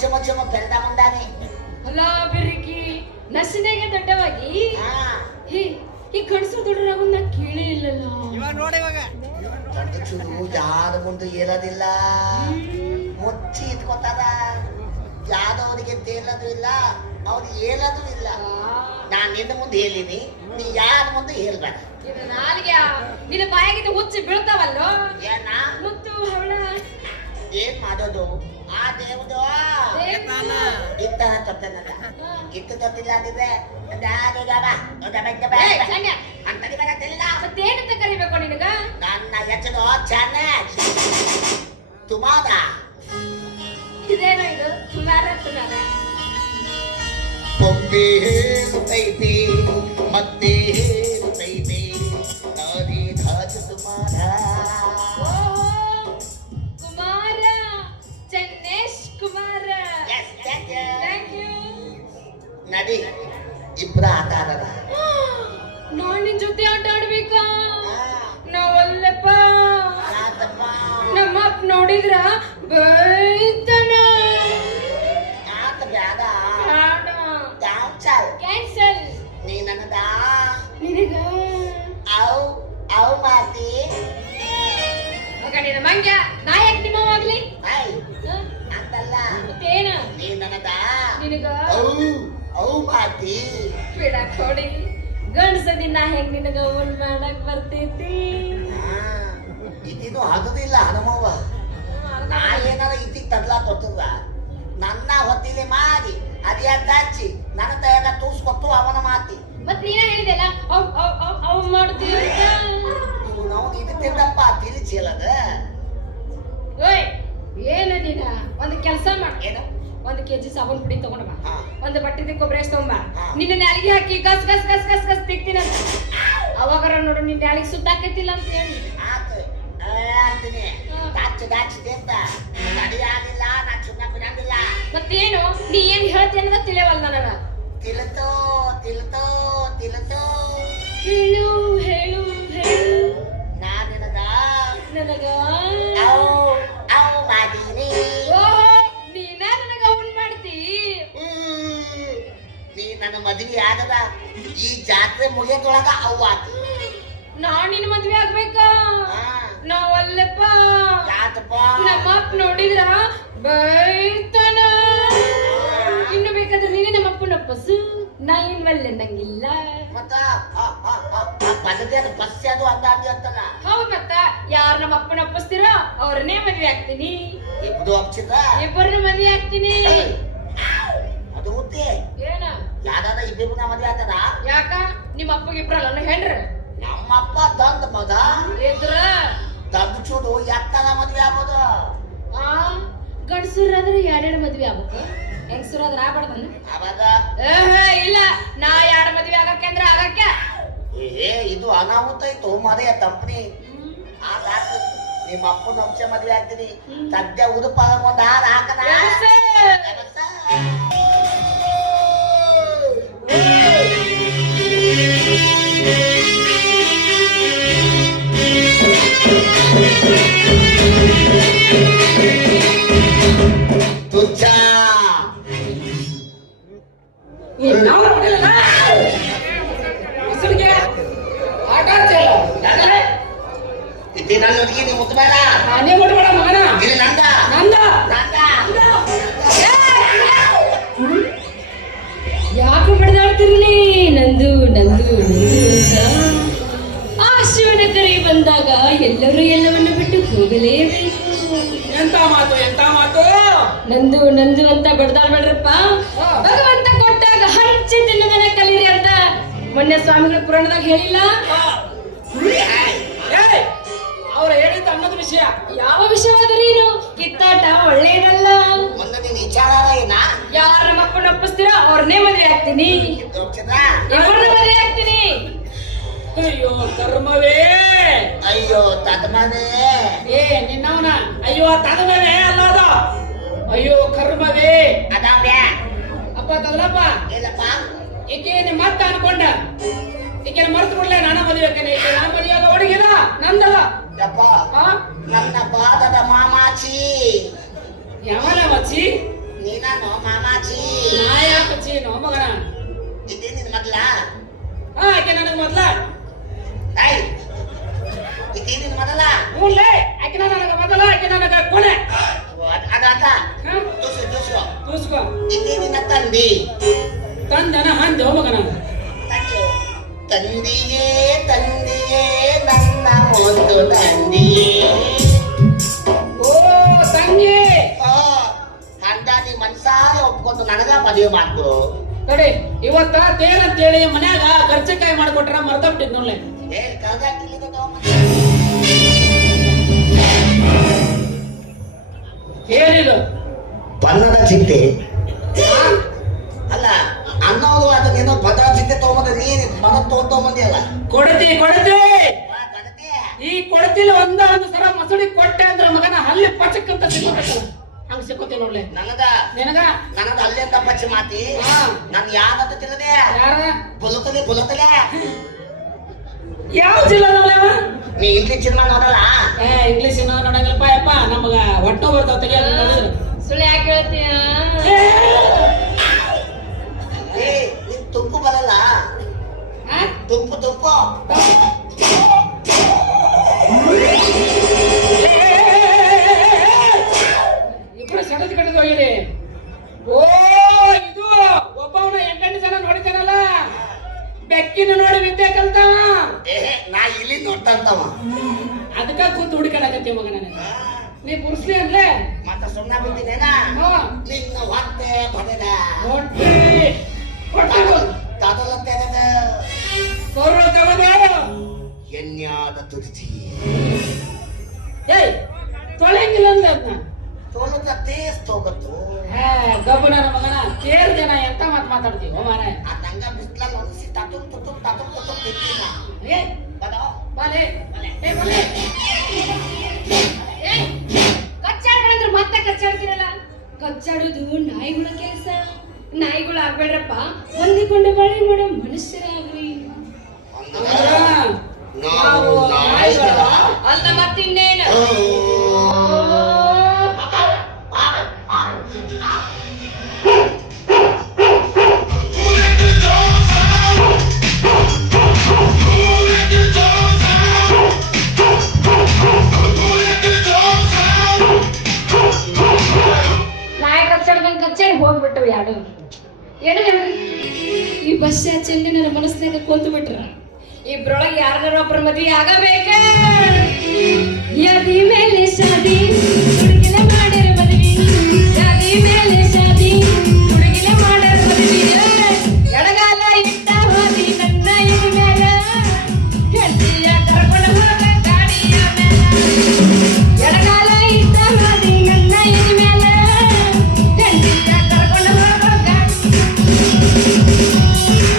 ಚುಮ ಚುಮ ಬೆಳ್ದ ಮುಂದಾನೆ ಅಲ್ಲ ಬಿರಿಕಿ ನಸಿನೆಗೆ ದೊಡ್ಡವಾಗಿ ಈ ಗಂಡಸರು ದೊಡ್ಡರಾಗ ನಾ ಕೇಳೇ ಇಲ್ಲಲ್ಲ. ಇವಾಗ ನೋಡಿ ಇವಾಗ ಗಂಡಸರು ಯಾರ ಮುಂದೆ ಏರೋದಿಲ್ಲ, ಮುಚ್ಚಿ ಇಟ್ಕೊತಾರ. ಯಾವ್ದವ್ರಿಗೆ ತೇಲದು ಇಲ್ಲ, ಅವ್ರಿಗೆ ಹೇಳೋದು ಇಲ್ಲ. ನಾನ್ ನಿನ್ನ ಮುಂದೆ ಹೇಳಿನಿ, ನೀ ಯಾರ ಮುಂದೆ ಹೇಳ್ಬೇಡ. ಇದು ನಾಲ್ಗೆ ನಿನ್ನ ಬಾಯಾಗಿದ್ದ ಹುಚ್ಚಿ ಬೀಳ್ತಾವಲ್ಲೋ. ಏನ ಮುತ್ತು ಹವಳ ಏನ್ ಮಾಡೋದು? ಆ ದೇವ್ದು ಇತ್ತನ ತೊಟ್ಟನಲ್ಲ, ಇತ್ತು ತೊಟ್ಟಿಲ್ಲ ಅಂದಿದ್ರೆ ಅಂತದಿ ಬರತ್ತಿಲ್ಲ. ಮತ್ತೇನಂತ ಕರಿಬೇಕು ನಿನಗ? ನನ್ನ ಹೆಸರು ಚೆನ್ನ ತುಮಾದ. ಇದೇನೋ ಇದು ತುಮಾರ ತುಮಾರ. ಒಮ್ಮೆ ಹೇಳುತ್ತೈತೆ ಮತ್ತೆ ಹೇಳುತ್ತೈತೆ ನಾನೇ ಧಾಜ ತುಮಾರ. ಕುಮಾರ ಚೆನ್ನೇಶ್ ಕುಮಾರ. Thank you. ನಡಿ ಇಬ್ರ ಆಟ ಆಡೋಣ. ನಾನ್ ನಿನ್ ಜೊತೆ ಆಟ ಆಡ್ಬೇಕಾ? ನಾವಲ್ಲಪ್ಪ. ನಮ್ಮ ಅಪ್ಪ ನೋಡಿದ್ರ ಬೈತಾನ. ಆಟ ಬ್ಯಾಡ, ಕ್ಯಾನ್ಸಲ್. ನೀ ನನದ ನಿನಗ ಅವ್ ಮಾತಿ ಮಗ ನಿನ್ನ ಮಂಗ್ಯ ನಾ ಯಾಕೆ ನಿಮ್ಮವಾಗ್ಲಿ ಅಂತಲ್ಲ. ಮತ್ತೇನ ನೀ ನನದ ನಿನಗ ಅವ್ ಮಾತಿ ಬಿಡಕ್ ಹೊಡಿ. ಗಂಡಸದಿ ನಾ ಹೆಂಗ್ ನಿನಗ ಅವನ್ ಮಾಡಕ್ ಬರ್ತೈತಿ? ಇದಿದು ಹದದಿಲ್ಲ ಹನುಮವ್ವ. ನಾ ಏನಾರ ಇತ್ತಿಗೆ ತಡ್ಲಾ ತೊಟ್ಟದ ನನ್ನ ಹೊತ್ತಿಲೆ ಮಾಡಿ ಅದ್ಯಾಕ ಹಚ್ಚಿ ನನ್ನ ತಯಾಗ ತೂಸ್ಕೊತ್ತು ಅವನ ಮಾತಿ. ಮತ್ ನೀನ ಹೇಳಿದೆಲ್ಲ ಅವ್ ಮಾಡ್ತೀವಿ ನಾವು ಇದು ತಿಂದಪ್ಪ ತಿಳಿಸಿಲ್ಲದ. ಓಯ್ ಏನ ನೀನ ಒಂದ್ ಕೆಲ್ಸ ಮಾಡ. ಏನು? 1 kg ಸಾಬೂನ್ ಪುಡಿ ತಗೊಂಡ್ ಬಾ, ಹಾ. ಒಂದು ಬಟ್ಟೆ ಕೊಬ್ಬರಿ ಎಷ್ಟ್ ತಗೊಂಬ. ಹಾ. ನಿನ್ನ ನಾಲಿಗೆ ಹಾಕಿ ಗಸ್ ಗಸ್ ಗಸ್ ಗಸ್ ಗಸ್ ತಿಕ್ತೀನಂತ. ಅವಾಗಾರ ನೋಡು ನಿನ್ ನಾಲಿಗೆ ಸುತ್ತಾಕೈತಿಲ್ಲ ಅಂತ ಹೇಳಿ ಆತು ಅಂತೀನಿ. ದಾಚಿ ದಾಚಿ ತಿಂತ ನಡಿಯಾದಿಲ್ಲ, ನಾ ಸುಮ್ಮನೆ ಬಿಡಂಗಿಲ್ಲ. ಮತ್ತೇನು ನೀ ಏನ್ ಹೇಳ್ತಿ ಅನ್ನೋದ ತಿಳಿಯವಲ್ಲ ನನಗ. ತಿಳ್ತೋ ತಿಳ್ತೋ ತಿಳ್ತೋ ಹೇಳು ಹೇಳು ಹೇಳು. ನಾ ನಿನಗ ನನಗ ಅವ್ ಮಾಡೀನಿ. ಓಹೋ ನೀನ ನನಗ ಅವನ್ ಮಾಡ್ತಿ. ನೀ ನನ್ನ ಮದುವೆ ಆಗದ ಈ ಜಾತ್ರೆ ಮುಗಿಯೋದ್ರೊಳಗ ಅವ್ ಆತಿ. ನಾನ್ ನಿನ್ ಮದ್ವೆ ಆಗ್ಬೇಕಾ? ನಾವಲ್ಲಪ್ಪ. ಯಾತಪ್ಪ? ನಮ್ಮ ಅಪ್ಪ ನೋಡಿದ್ರ ಬೈತಾನ. ಇನ್ನು ಬೇಕಾದ್ರೆ ನೀನೇ ನಮ್ಮ ಅಪ್ಪನ ಒಪ್ಪಸು, ನಾ ಏನ್ ಒಳ್ಳೆ ನಂಗಿಲ್ಲ. ಮತ್ತ ಪದ್ಧತಿ ಬಸ್ ಅದು ಅಂದಾಜು ಅಂತಲ್ಲ. ಹೌದ್ ಮತ್ತ ಯಾರು ನಮ್ಮ ಅಪ್ಪನ ಒಪ್ಪಿಸ್ತೀರೋ ಅವ್ರನ್ನೇ ಮದ್ವೆ ಆಗ್ತೀನಿ. ಇಬ್ರು ಒಪ್ಸಿದ್ರ ಇಬ್ಬರನ್ನ ಮದ್ವೆ ಆಗ್ತೀನಿ. ಅದು ಹುದ್ದೆ ಏನ ಯಾವ್ದಾದ ಇಬ್ಬಿಬ್ರು ಮದ್ವೆ ಆಗ್ತದ? ಯಾಕ ನಿಮ್ಮ ಅಪ್ಪಗೆ ಇಬ್ರಲ್ಲ ಹೆಣ್ರ? ನಮ್ಮಪ್ಪ ದಂದ ಮಗ ಇದ್ರ ದಂದ ಚೂಡು ಎತ್ತನ ಮದ್ವೆ ಆಗ್ಬೋದು. ಗಂಡಸರಾದ್ರೆ ಎರಡೆರಡು ಮದ್ವೆ ಆಗ್ಬೇಕು, ಹೆಂಗಸರಾದ್ರ ಆಗ್ಬಾರ್ದನ್ನ? ಅವಾಗ ಇಲ್ಲ, ನಾ ಎರಡು ಮದ್ವೆ ಆಗಕ್ಕೆ ಅಂದ್ರೆ ಆಗಕ್ಕೆ. ಇದು ಅನಾಹುತ ಇತ್ತು ಮರೆಯ ಕಂಪ್ನಿ. ನಿಮ್ಮ ಅಪ್ಪನ ವಂಶ ಮದ್ವೆ ಆಗ್ತೀನಿ. ಸದ್ಯ ಉದುಪ ಒಂದ್ ಹಾರ ಹಾಕದ. ತುಚ್ಚ ಇತಿ ನನ್ನೊಂದಿಗೆ ನೀವು ಮುತ್ತಬೇಡ. ನಾನೇ ಮುಟ್ಬೇಡ ಮಗನ. ಇದು ನಂದ ನಂದ. ಯಾಕೆ ಬಡದಾಡ್ತಿರ್ಲಿ? ನಂದು ನಂದು ನಂದು. ಆ ಶಿವನ ಕರೆ ಬಂದಾಗ ಎಲ್ಲರೂ ಎಲ್ಲವನ್ನು ಬಿಟ್ಟು ಹೋಗಲೇಬೇಕು. ಎಂತ ಮಾತು ಎಂತ ಮಾತು. ನಂದು ನಂದು ಅಂತ ಬಡದಾಡ್ಬೇಡ್ರಪ್ಪ. ಭಗವಂತ ಕೊಟ್ಟಾಗ ಹಂಚಿ ತಿನ್ನೋದನ್ನ ಕಲೀರಿ ಅಂತ ಮೊನ್ನೆ ಸ್ವಾಮಿಗಳ ಪುರಾಣದಾಗ ಹೇಳಿಲ್ಲ? ಅವ್ರು ಹೇಳಿದ ಅನ್ನೋದು ವಿಷಯ. ಯಾವ ವಿಷಯವಾದರೇನು? ಕಿತ್ತಾಟ ಒಳ್ಳೆಯದಲ್ಲ. ಮುಂದೆ ನೀನ್ ವಿಚಾರ ಏನ? ಯಾರ ನಮ್ಮ ಅಪ್ಪನ ಒಪ್ಪಿಸ್ತೀರೋ ಅವ್ರನ್ನೇ ಮದ್ವೆ ಆಗ್ತೀನಿ. ಇಬ್ಬರನ್ನ ಮದ್ವೆ ಆಗ್ತೀನಿ. ಅಯ್ಯೋ ಕರ್ಮವೇ, ಅಯ್ಯೋ ತದ್ಮನೇ. ನಿನ್ನವನ ಅಯ್ಯೋ ತದವೇ ಅಲ್ಲದ. ಅಯ್ಯೋ ಕರ್ಮವೇ ಅದಾವ್ಯಾ ಅಪ್ಪ ತದಲಪ್ಪ. ಇಲ್ಲಪ್ಪ ಈಕೆ ನಿಮ್ಮ ಮತ್ತ ಅನ್ಕೊಂಡ ಈಕೆ ಮರ್ತು ಬಿಡ್ಲೆ. ನಾನ ಮದುವೆ ನಾನು ಮದುವೆಯಾಗ ಹುಡುಗಿಲ್ಲ ನಂದಲ್ಲ. ಯಪ್ಪ ನನ್ನ ಪಾದದ ಮಾಮಾಚಿ. ಯಾವನ ಮಚ್ಚಿ? ನೀನ ನಾನು ಮಾಮಾಜಿ. ನಾ ಯಾಕೆ ಚೀನು ಮಗನ? ಇದೇ ನಿನ್ ಮಗ್ಲ? ಆಕೆ ನನಗೆ ಮೊದ್ಲ. ಇದೇ ನಿನ್ ಮೊದಲ? ಹ್ಞೂಲೇ, ಆಕೆ ನನಗೆ ಮೊದಲ, ಆಕೆ ನನಗೆ ಕೊನೆ. ಅದಾತ ತೂಸ್ಕೋ. ಇದೇ ನಿನ್ನ ತಂದಿ? ತಂದನ ಹಂದೆ ಮಗನ. ತಂದಿಯೇ ತಂದಿಯೇ ನನ್ನ ಒಂದು ತಂದಿಯೇ. ಓ ತಂಗಿ, ಅಂತ ನೀ ಮನ್ಸಾರ ಒಪ್ಕೊಂಡು ನನಗ ಮದುವೆ ಮಾಡ್ಕೊ. ನೋಡಿ ಇವತ್ತ ತೇರಂತೇಳಿ ಮನ್ಯಾಗ ಖರ್ಚಿಕಾಯಿ ಮಾಡ್ಕೊಟ್ರ ಮರ್ತ ಬಿಟ್ಟಿದ್ ನೋಡ್ಲೆ. ಏನಿದು ಬಣ್ಣದ ಚಿಟ್ಟೆ ಅಲ್ಲ ಅನ್ನೋದು ಅದನ್ನೇನೋ ಭದ್ರಾ ಚಿಟ್ಟೆ ತಗೊಂಬಂದ ನೀನ್ ಮನ ತಗೊಂಬಂದಿ ಅಲ್ಲ. ಕೊಡತಿ ಈ ಕೊಡತಿಲಿ ಒಂದು ಸರ ಮಸೂಡಿ ಕೊಟ್ಟೆ ಅಂದ್ರ ಮಗನ ಹಲ್ಲಿ ಪಚಕ್ಕಂತ ಸಿಕ್ಕೋತಲ್ಲ, ಹಂಗ ಸಿಕ್ಕೋತಿ ನೋಡ್ಲೆ. ನನಗ ಅಲ್ಲಿಂದ ಪಚ್ಚಿ ಮಾತಿ ನನ್ ಯಾವ್ದಂತ ತಿಳಿದೆ? ಯಾರ ಬುಲತಲೆ ಯಾವ ಜಿಲ್ಲಾದವ? ನೀ ಇಂಗ್ಲಿಷ್ ಸಿನಿಮಾ ನೋಡಲ್ಲ? ಇಂಗ್ಲಿಷ್ ನೋಡಂಗಿಲ್ಲಪ್ಪ ಯಪ್ಪ, ನಮಗ ಒಟ್ಟು ಬರ್ತಾವ ತೆಗಿಯ. ಸುಳ್ಳು ಯಾಕೆ ಹೇಳ್ತೀಯ? ನೀನ್ ತುಪ್ಪು ಬರಲ್ಲ? ತುಪ್ಪು ಇಬ್ರು ಸಡದ್ ಕಟ್ಟಿದ್ ಹೋಗಿರಿ. ಓ ಇದು ಒಬ್ಬವನ 8 ಜನ ನೋಡಿದ್ದಾನಲ್ಲ, ಬೆಕ್ಕಿನ ನೋಡಿ ವಿದ್ಯೆ ಕಲ್ತಾವ. ನಾ ಇಲ್ಲಿ ನೋಡ್ತಂತವ, ಅದಕ್ಕ ಕೂತು ಹುಡುಕಾಡಕತ್ತಿ ಮಗ. ನನಗೆ ನೀ ಪುರುಷಿ ಅನ್ಲೇ ಮತ್ತ ಸುಮ್ಮನೆ ಬಿಟ್ಟಿನೇನ? ನಿನ್ನ ಹೊಟ್ಟೆ ಬಡದ ತದಲತ್ತೇನದ ಕೊರ್ರು ತಗದು ಎನ್ಯಾದ ತುರಿಸಿ ತೊಳೆಂಗಿಲ್ಲ ಅಂದ ಅದನ್ನ ತೋಲದ ಟೇಸ್ಟ್ ಹೋಗತ್ತು. ಗಬ್ಬು ನನ್ನ ಮಗನ ಕೇರ್ ಜನ ಎಂತ ಮಾತಾಡ್ತೀವಿ ಓ ಮಾರ. ಅದಂಗ ಬಿಸ್ಲಲ್ಲಿ ಒಣಸಿ ತಟುಕ್ ತಿಂತೀನ. ಕಚ್ಚಾಡ್ಗಳಂದ್ರೆ ಮತ್ತೆ ಕಚ್ಚಾಡ್ತೀರಲ್ಲ. ಕಚ್ಚಾಡೋದು ನಾಯಿಗಳ ಕೆಲಸ. ನಾಯಿಗಳು ಆಗ್ಬೇಡ್ರಪ್ಪ, ಹೊಂದಿಕೊಂಡು ಬಾಳಿ ಮಾಡೋ ಮನುಷ್ಯರಾಗ್ರಿ. ಅಲ್ಲ ಮತ್ತಿನ್ನೇನು? ನಾಯಿ ಕಚ್ಚಾಡಿ ಹೋಗ್ಬಿಟ್ಟು ಯಾರು ಏನು ಈ ಬಸ್ ಚೆಂಡಿ ನನ್ನ ಮನಸ್ಸಿನಾಗ ಕುಂತು ಬಿಟ್ರ. ಇಬ್ರೊಳಗೆ ಯಾರೊಬ್ಬರ ಮದ್ವೆ ಆಗಬೇಕ.